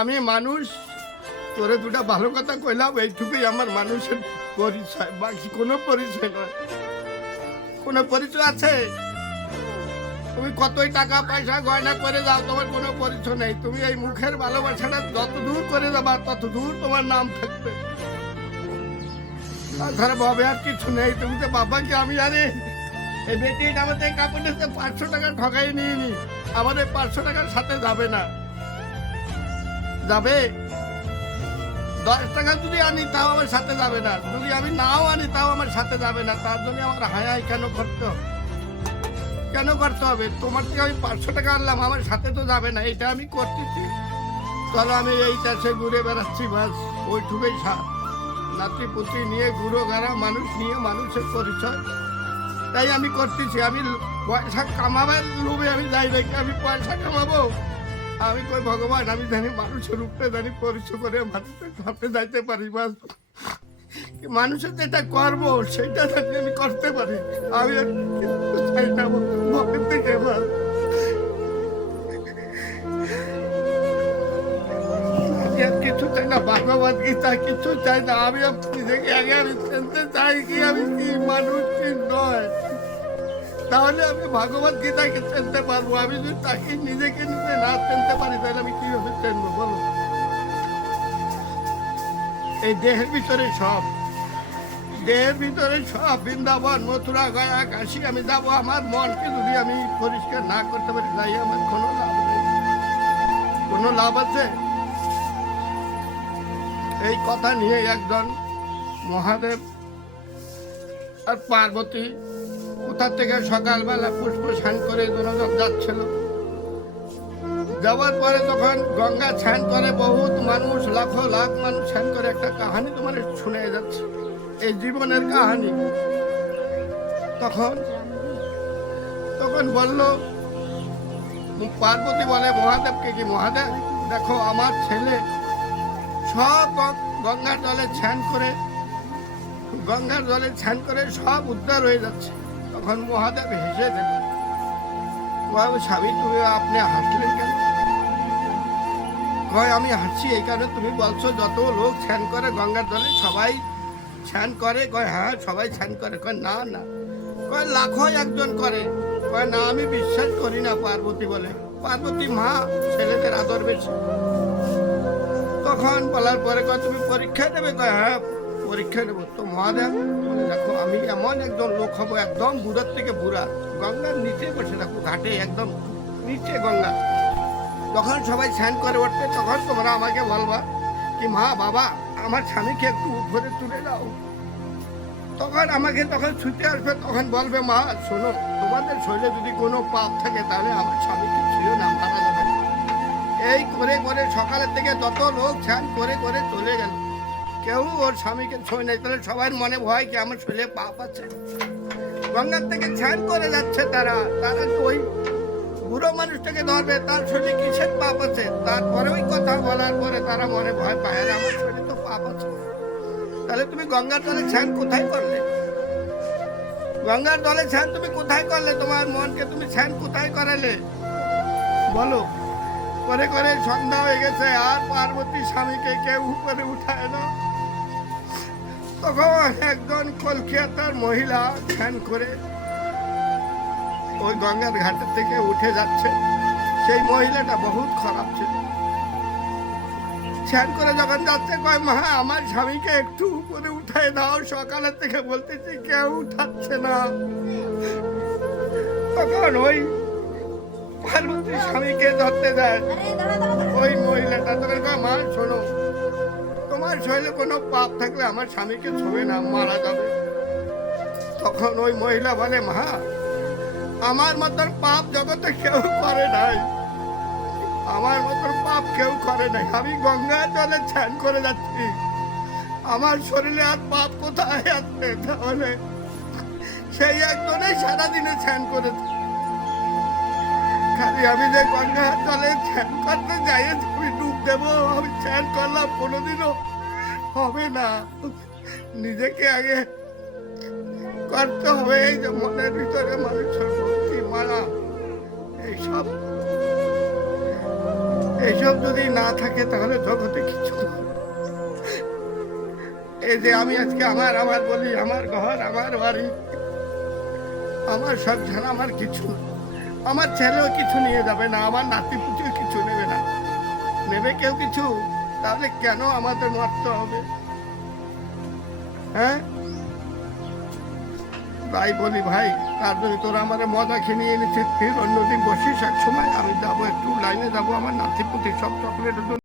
আমি মানুষ, তোরে দুটা ভালো কথা কইলাম, এইটুকুই আমার মানুষের পরিচয়, বাকি কোনো পরিচয় নয়। কোনো পরিচয় আছে? তুমি কতই টাকা পয়সা গয়না করে যাও, তোমার কোনো পরিচয় নেই। তুমি এই মুখের ভালোবাসাটা যত দূর করে যাবা তত দূর তোমার নাম থাকবে। তাছাড়া ভাবে আর কিছু নেই। তুমি তো বাবাকে, আমি আরে এই বেটি আমাদের কাপড় 500 টাকা ঠকাই নিয়ে নি, আমাদের 500 টাকার সাথে যাবে না। যাবে 10 টাকা যদি আনি তাও আমার সাথে যাবে না, যদি আমি নাও আনি তাও আমার সাথে যাবে না। তার জন্য আমার হায় কেন করতে হবে? কেন করতে হবে? তোমার থেকে আমি 500 টাকা আনলাম, আমার সাথে তো যাবে না, এটা আমি করতেছি। চলো আমি এই চাষে ঘুরে বেড়াচ্ছি, বাস ওইটুকুই নাতি পুতি নিয়ে ঘুরো গাড়া, মানুষ নিয়ে মানুষের পরিচয়, তাই আমি করতেছি। আমি পয়সা কামাবার লোভে আমি যাই দেখি, আমি পয়সা কামাবো? আমি কই ভগবান, আমি জানি মানুষের রূপে জানি পরিচয় করে মানুষের সামনে যাইতে পারি, বাস মানুষের যেটা করবো সেটা যাতে আমি করতে পারি। আমি আর কিছু চাই না মনের থেকে, বাস কিছু চাই না, ভগবত গীতা কিছু চাই না। আমি নিজেকে আগে আমি চিনতে চাই কি আমি কি মানুষ কি নয়, তাহলে আমি ভগবত গীতাকে চিনতে পারবো। আমি যদি তাকে নিজেকে নিজে না চিনতে পারি তাহলে আমি কিভাবে চিনবো বলো? এই দেহের ভিতরে সব, দেহের ভিতরে সব, বৃন্দাবন মথুরা গয়া কাশি আমি যাবো, আমার মনকে যদি আমি পরিষ্কার না করতে পারি তাই আমার কোনো লাভ নেই। কোনো লাভ আছে? এই কথা নিয়ে একজন মহাদেব আর পার্বতী কোথা থেকে সকালবেলা পুষ্প স্নান করে দুজন যাচ্ছিল। যাওয়ার পরে তখন গঙ্গা স্নান করে বহুত মানুষ, লাখো লাখ মানুষ স্নান করে। একটা কাহানি তোমার শুনে যাচ্ছে, এই জীবনের কাহানি। তখন তখন বলল, পার্বতী বলে মহাদেবকে, কি মহাদেব দেখো আমার ছেলে সব গঙ্গার জলে স্নান করে, গঙ্গার জলে স্নান করে সব উদ্ধার হয়ে যাচ্ছে। তখন মহাদেব হেসে দিল, স্বামী তুমি আপনি হাসলেন কেন? কয় আমি হাসছি এই কারণে তুমি বলছো যত লোক স্নান করে গঙ্গার জলে সবাই স্নান করে। কয় হ্যাঁ সবাই স্নান করে। কয় না না, কয় লাখো একজন করে। কয় না আমি বিশ্বাস করি না। পার্বতী বলে, পার্বতী মা ছেলেদের আদর বেশি। তখন বলার পরে কয় তুমি পরীক্ষা দেবে? কয় হ্যাঁ পরীক্ষা দেবো। তো মহাদেব দেখো আমি এমন একজন লোক হবো, একদম বুড়ার থেকে বুড়া, গঙ্গার নিচে বসে থাকবো, ঘাটে একদম নিচে গঙ্গা। যখন সবাই স্নান করে উঠবে তখন তোমরা আমাকে বলবা কি মা বাবা আমার স্বামীকে একটু উপরে তুলে দাও। তখন আমাকে তখন ছুটে আসবে, তখন বলবে মা শোনো তোমাদের শরীরে যদি কোনো পাপ থাকে তাহলে আমার স্বামীকে ছুঁয়ো না, মারা যাবে। এই করে করে সকালের থেকে যত লোক স্নান করে করে চলে গেল, কেউ ওর স্বামীকে ছুঁয় নেই। তাহলে সবার মনে ভয় কি আমার শরীরে পাপ আছে। গঙ্গার থেকে স্নান করে যাচ্ছে তারা, তারা ওই বুড়ো মানুষটাকে ধরবে, তার শরীরে কিসের পাপ আছে। তারপরে ওই কথা বলার পরে তারা মনে ভয় পায় আর আমার শরীরে তো পাপ আছে। তাহলে তুমি গঙ্গার জলে স্নান কোথায় করলে? গঙ্গার জলে স্নান তুমি কোথায় করলে? তোমার মনকে তুমি স্নান কোথায় করালে বলো? করে করে সন্ধ্যা হয়ে গেছে আর পার্বতী স্বামীকে কেউ উপরে উঠায় না। তখন একজন কলকাতার মহিলা স্নান করে ওই গঙ্গার ঘাটের থেকে উঠে যাচ্ছে। সেই মহিলাটা বহুত খারাপ ছিল। স্নান করে যখন যাচ্ছে কয় মা আমার স্বামীকে একটু উপরে উঠায় দাও, সকালের থেকে বলতেছি কেউ উঠাচ্ছে না। তখন ওই পার্বতী স্বামীকে ধরতে যায় ওই মহিলাটা। তখন কয় মা শোনো তোমার শরীরে কোনো পাপ থাকলে আমার স্বামীকে ছুঁবে না, মারা যাবে। তখন ওই মহিলা বলে মা আমার মতন পাপ জগতে কেউ করে নাই, আমার মতন পাপ কেউ করে নাই। আমি গঙ্গার জলে স্নান করে যাচ্ছি, আমার শরীরে আর পাপ কোথায় আছে? তাহলে সেই একজনেই সারাদিনে স্নান করেছে। খালি আমি যে গঙ্গার জলে স্নান করতে যাই তুমি ডুব দেবো, আমি স্নান করলাম কোনোদিনও হবে না। নিজেকে আগে করতে হবে। এই যে মনের ভিতরে মানুষের ভক্তি মারা, এইসব এইসব যদি না থাকে তাহলে জগতে কিছু না। এই যে আমি আজকে আমার আমার বলি, আমার ঘর, আমার বাড়ি, আমার সংসার, আমার কিছু, আমার ছেলেও কিছু নিয়ে যাবে না, আমার নাতিপুতিও কিছু নেবে না। নেবে কেউ কিছু? তাহলে কেন আমাদের মরতে হবে? হ্যাঁ, তাই বলি ভাই, তার জন্য তোরা আমাদের মজা খিনিয়ে এনেছিস, ফির অন্যদিন বসিস এক সময়, আমি যাবো একটু লাইনে যাবো, আমার নাতিপুতি সব চকলেটের জন্য